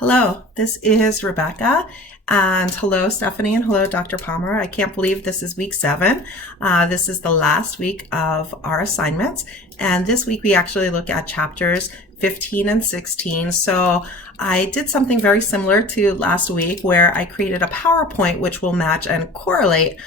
Hello, this is Rebecca, and hello, Stephanie, and hello, Dr. Palmer. I can't believe this is week 7. This is the last week of our assignments, and this week we actually look at chapters 15 and 16. So I did something very similar to last week where I created a PowerPoint which will match and correlate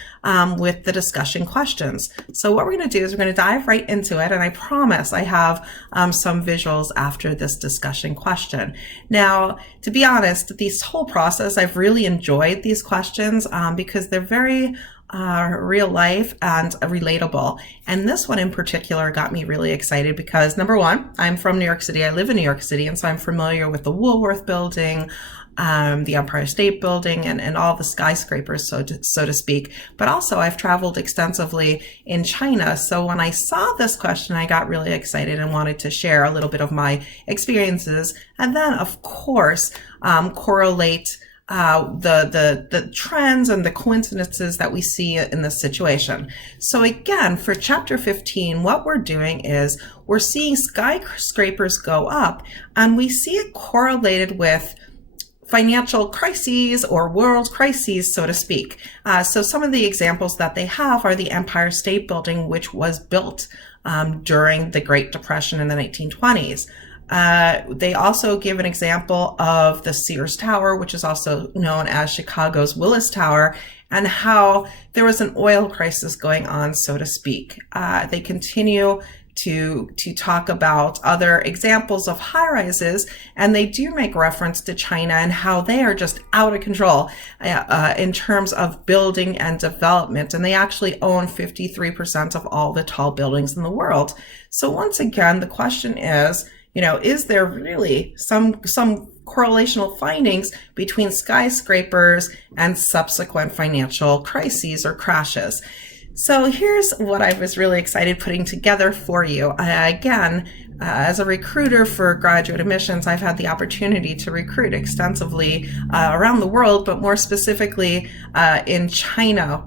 with the discussion questions. So what we're going to do is we're going to dive right into it, and I promise I have some visuals after this discussion question. Now, to be honest, this whole process, I've really enjoyed these questions because they're very real life and relatable. And this one in particular got me really excited because, number one, I'm from New York City. I live in New York City, and so I'm familiar with the Woolworth Building, the Empire State Building, and all the skyscrapers, so to speak. But also I've traveled extensively in China. So when I saw this question, I got really excited and wanted to share a little bit of my experiences. And then, of course, correlate the trends and the coincidences that we see in this situation. So again, for chapter 15, what we're doing is we're seeing skyscrapers go up, and we see it correlated with financial crises or world crises, so to speak. So some of the examples that they have are the Empire State Building, which was built during the Great Depression in the 1920s. They also give an example of the Sears Tower, which is also known as Chicago's Willis Tower, and how there was an oil crisis going on, so to speak. They continue to talk about other examples of high-rises, and they do make reference to China and how they are just out of control in terms of building and development, and they actually own 53% of all the tall buildings in the world. So once again, the question is, is there really some correlational findings between skyscrapers and subsequent financial crises or crashes? So here's what I was really excited putting together for you. Again, as a recruiter for graduate admissions, I've had the opportunity to recruit extensively around the world, but more specifically in China.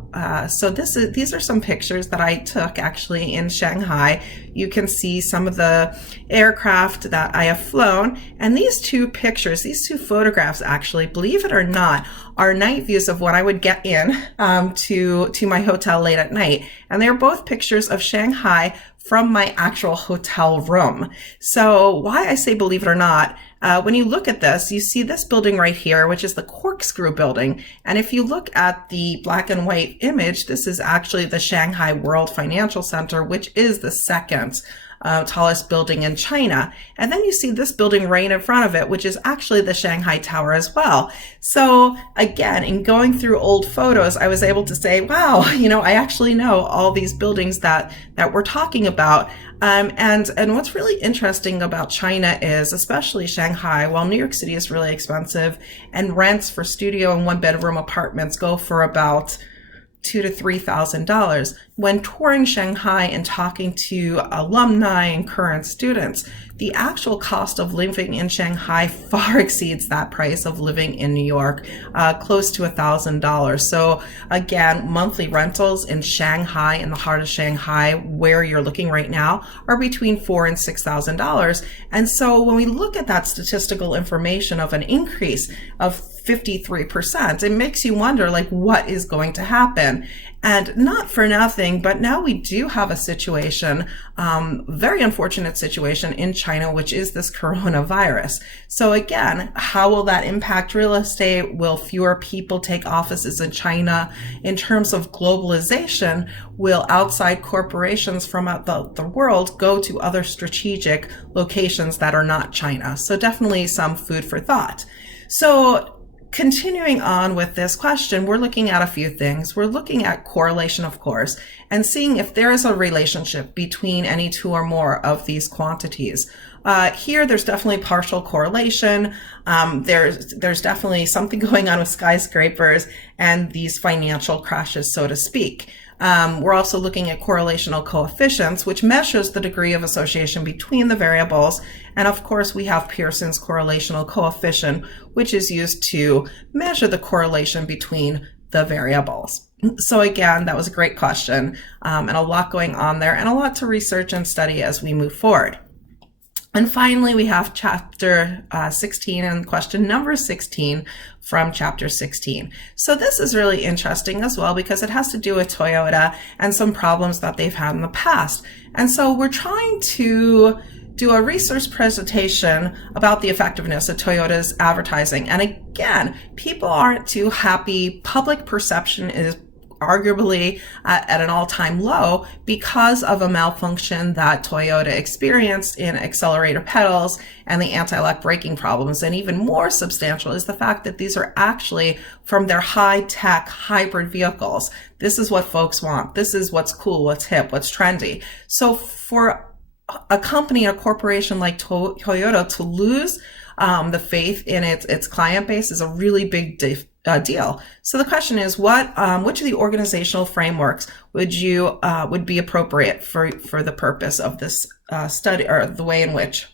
So these are some pictures that I took actually in Shanghai. You can see some of the aircraft that I have flown, and these two photographs actually, believe it or not, are night views of when I would get in to my hotel late at night. And they're both pictures of Shanghai from my actual hotel room. So why I say believe it or not, when you look at this, you see this building right here, which is the Corkscrew Building. And if you look at the black and white image, this is actually the Shanghai World Financial Center, which is the second tallest building in China. And then you see this building right in front of it, which is actually the Shanghai Tower as well. So again, in going through old photos, I was able to say, wow, I actually know all these buildings that we're talking about. And what's really interesting about China is, especially Shanghai, while New York City is really expensive and rents for studio and one-bedroom apartments go for about $2,000 to $3,000. When touring Shanghai and talking to alumni and current students, the actual cost of living in Shanghai far exceeds that price of living in New York, close to $1,000. So again, monthly rentals in Shanghai, in the heart of Shanghai, where you're looking right now, are between $4,000 and $6,000. And so when we look at that statistical information of an increase of 53%, it makes you wonder, what is going to happen? And not for nothing, but now we do have a situation, very unfortunate situation in China, which is this coronavirus. So again, how will that impact real estate? Will fewer people take offices in China? In terms of globalization, will outside corporations from the world go to other strategic locations that are not China? So definitely some food for thought. So continuing on with this question, we're looking at a few things. We're looking at correlation, of course, and seeing if there is a relationship between any two or more of these quantities. Here, there's definitely partial correlation. There's definitely something going on with skyscrapers and these financial crashes, so to speak. We're also looking at correlational coefficients, which measures the degree of association between the variables. And of course, we have Pearson's correlational coefficient, which is used to measure the correlation between the variables. So again, that was a great question, and a lot going on there, and a lot to research and study as we move forward. And finally, we have chapter 16 and question number 16 from chapter 16. So this is really interesting as well because it has to do with Toyota and some problems that they've had in the past. And so we're trying to do a research presentation about the effectiveness of Toyota's advertising. And again, people aren't too happy. Public perception is arguably at an all-time low because of a malfunction that Toyota experienced in accelerator pedals and the anti-lock braking problems. And even more substantial is the fact that these are actually from their high-tech hybrid vehicles. This is what folks want. This is what's cool, what's hip, what's trendy. So for a company, a corporation like Toyota to lose the faith in its client base is a really big deal. So the question is, which of the organizational frameworks would be appropriate for the purpose of this study, or the way in which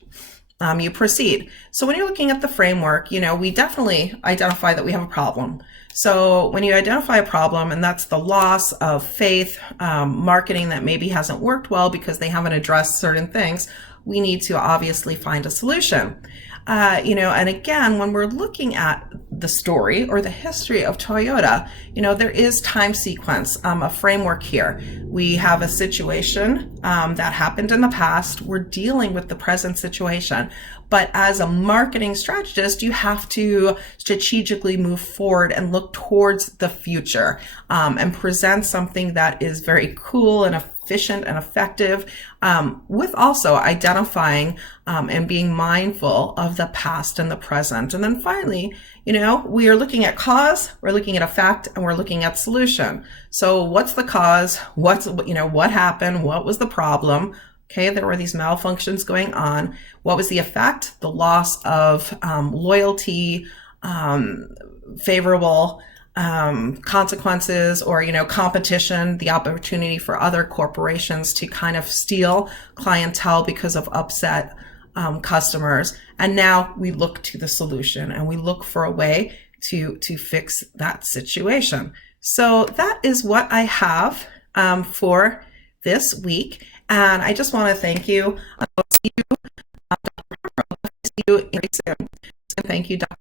you proceed? So when you're looking at the framework, we definitely identify that we have a problem. So when you identify a problem, and that's the loss of faith, marketing that maybe hasn't worked well because they haven't addressed certain things, we need to obviously find a solution. And again, when we're looking at the story or the history of Toyota, there is time sequence, a framework here. We have a situation that happened in the past. We're dealing with the present situation. But as a marketing strategist, you have to strategically move forward and look towards the future and present something that is very cool and efficient and effective, with also identifying and being mindful of the past and the present. And then finally, we are looking at cause, we're looking at effect, and we're looking at solution. So what's the cause? What happened? What was the problem? Okay, there were these malfunctions going on. What was the effect? The loss of loyalty, favorable consequences, or competition, the opportunity for other corporations to kind of steal clientele because of upset customers. And now we look to the solution and we look for a way to fix that situation. So that is what I have for this week. And I just want to thank you. I'll see you very soon. Thank you, Dr.